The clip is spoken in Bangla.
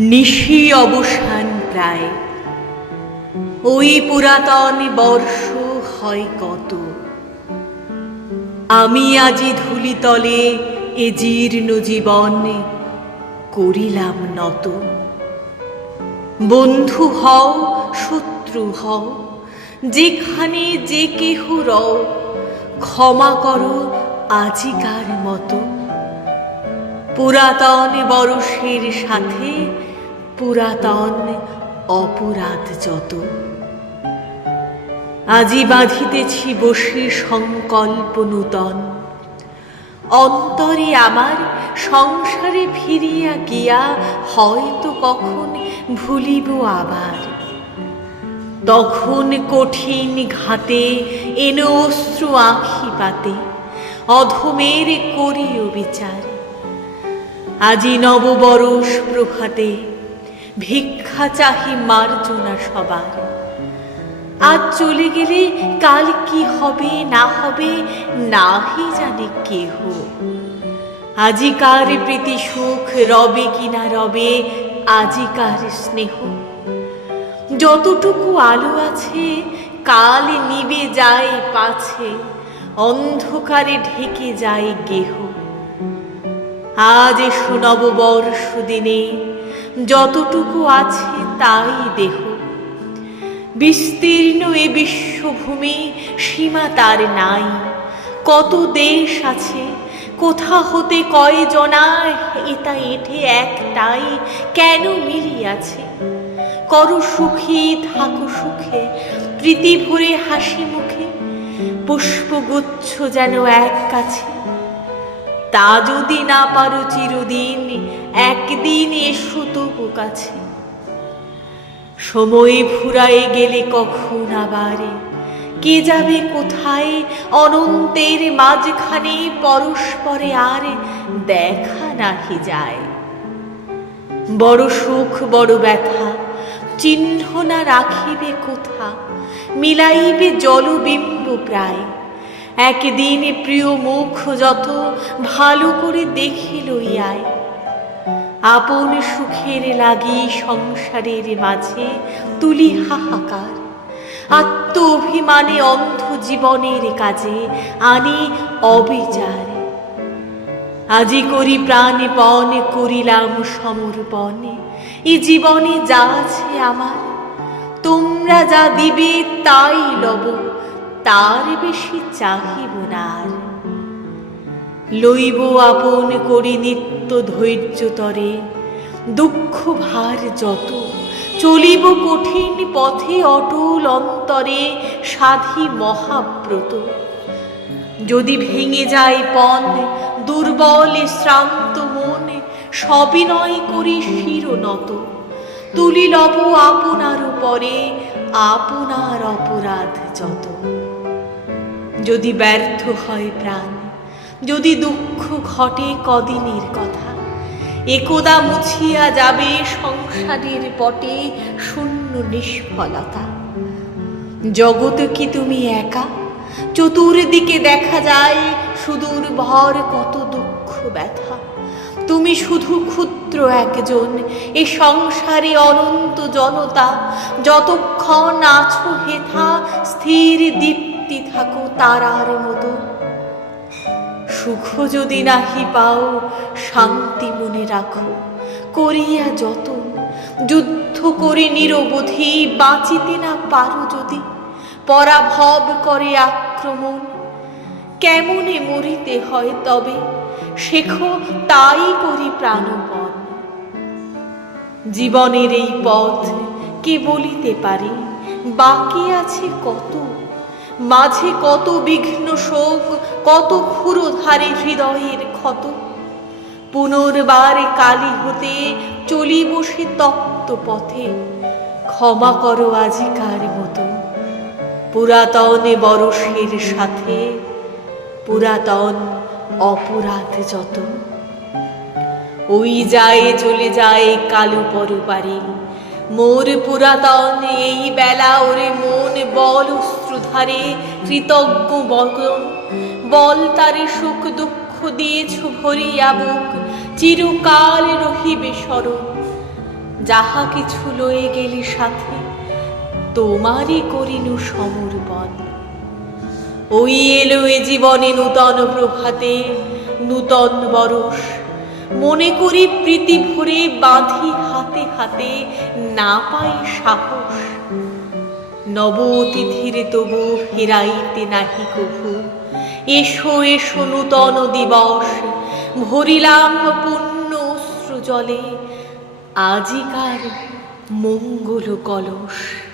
নিশি অবসান প্রায়। ওই পুরাতন বর্ষ হয় কত। আমি আজি ধুলিতলে এ জীর্ণ জীবন করিলাম নত। বন্ধু হও, শত্রু হও, যেখানে যে কেহ রও, ক্ষমা করো আজিকার মতো। পুরাতন বরষের সাথে পুরাতন, অপরাধ যত। আজি বাঁধিতেছি বসে সংকল্প নূতন। অন্তরে আমার সংসারে ফিরিয়া গিয়া হয়তো কখন ভুলিব আবার। তখন কঠিন ঘাতে এন অশ্রু আঁখি পাতে, অধমের করিও বিচার। আজি নববরষ প্রভাতে ভিক্ষা চাহি মার্জনা সবার। আজ চলে গেলে কাল কি হবে, না হবে, নাহি জানে কেহ। আজিকার প্রীতি সুখ রবে কিনা রবে, আজিকার স্নেহ। যতটুকু আলো আছে, কাল নিবে যায় পাছে, অন্ধকারে ঢেকে যায় গেহ। আজ এসো নববর্ষ দিনে যতটুকু আছে তাই দেহ। বিস্তীর্ণ এ বিশ্বভূমি, সীমা তার নাই। কত দেশ আছে, কোথা হতে কয় জনা এটা এঠে একটাই কেন মিলিয়াছে? করো সুখী, থাকো সুখে, প্রীতি ভরে হাসি মুখে, পুষ্পগুচ্ছ যেন এক কাছে। তা যদি না পারো চিরদিন, একদিন এসো তবু কাছে। সময় ফুরায়ে গেলে কখন আবারে? কে যাবে কোথায়? অনন্তের মাঝখানে পরস্পরে আর দেখা নাহি যায়। বড় সুখ, বড় ব্যথা, চিহ্ন না রাখিবে কোথা? মিলাইবে জলবিম্ব প্রায়। একদিন প্রিয় মুখ যত ভালো করে দেখে লইয়ায় আপন সুখের লাগি সংসারের মাঝে তুলি হাহাকার। আত্ম অভিমানে অন্ধ জীবনের কাজে আনি অবিচার। আজি করি প্রাণপণ করিলাম সমর্পণ, এ জীবনে যা আছে আমার। তোমরা যা দিবে তাই লব তার বেশি চাহিব না আর লইব আপন করি নিত্য ধৈর্য তরে, দুঃখ ভার যত। চলিব কঠিন পথে অটল অন্তরে সাধি মহাব্রত। যদি ভেঙে যায় পণ, দুর্বল শ্রান্ত মন, সবিনয় করি শিরনত। তুলি লব আপনার পরে আপনার অপরাধ যত। যদি ব্যর্থ হয় প্রাণ, যদি দুঃখ ঘটে কদিনের কথা, একদা মুছিয়া যাবে সংসারের পটে শূন্য নিষ্ফলতা। জগতে কি তুমি একা? চতুর্দিকে দেখা যায় সুদূর ভর কত দুঃখ ব্যথা। তুমি শুধু ক্ষুদ্র একজন, এ সংসারে অনন্ত জনতা। যতক্ষণ আছো হেথা, স্থির দীপ্তি থাকো তারার মতো। সুখ যদি নাহি পাও, শান্তি মনে রাখো, করিয়া যতন। যুদ্ধ করে নিরবধি, বাঁচিতে না পারো যদি। পরাভব করে আক্রমণ। কেমনে মরিতে হয় তবে, শেখো তাই করি প্রাণপণ। জীবনের এই পথ কে বলিতে পারে? বাকি আছে কত? মাঝে কত বিঘ্ন শোক, কত ক্ষুরধারে হৃদয়ের ক্ষত? পুনর্বার কালী হতে চলি বসে তপ্ত পথে। ক্ষমা করো আজিকার মতো। পুরাতনে বরষের সাথে, পুরাতন অপরাধ যত। ওই যায় চলে যায় কালো পরপারে, মোর পুরাতন এই বেলা ওরে মন বল অশ্রুধারে কৃতজ্ঞ বগন বল তারে সুখ দুঃখ দিয়েছ ভরিয়া বুক, চিরকাল রহিবে স্মরণ, যাহা কিছু লয়ে গেলি সাথে। তোমারই করিনু সমর্পণ ওই এলো এ জীবনে নূতন প্রভাতে, নূতন বরস মনে করি প্রীতি ভরে বাঁধি হাতে হাতে না পাই সাহস। নব অতিথির তবু ফেরাইতে নাহি কভু। এসো এসো নূতন দিবস, ভরিলাম পুণ্য অশ্রু জলে। আজিকার মঙ্গল কলস।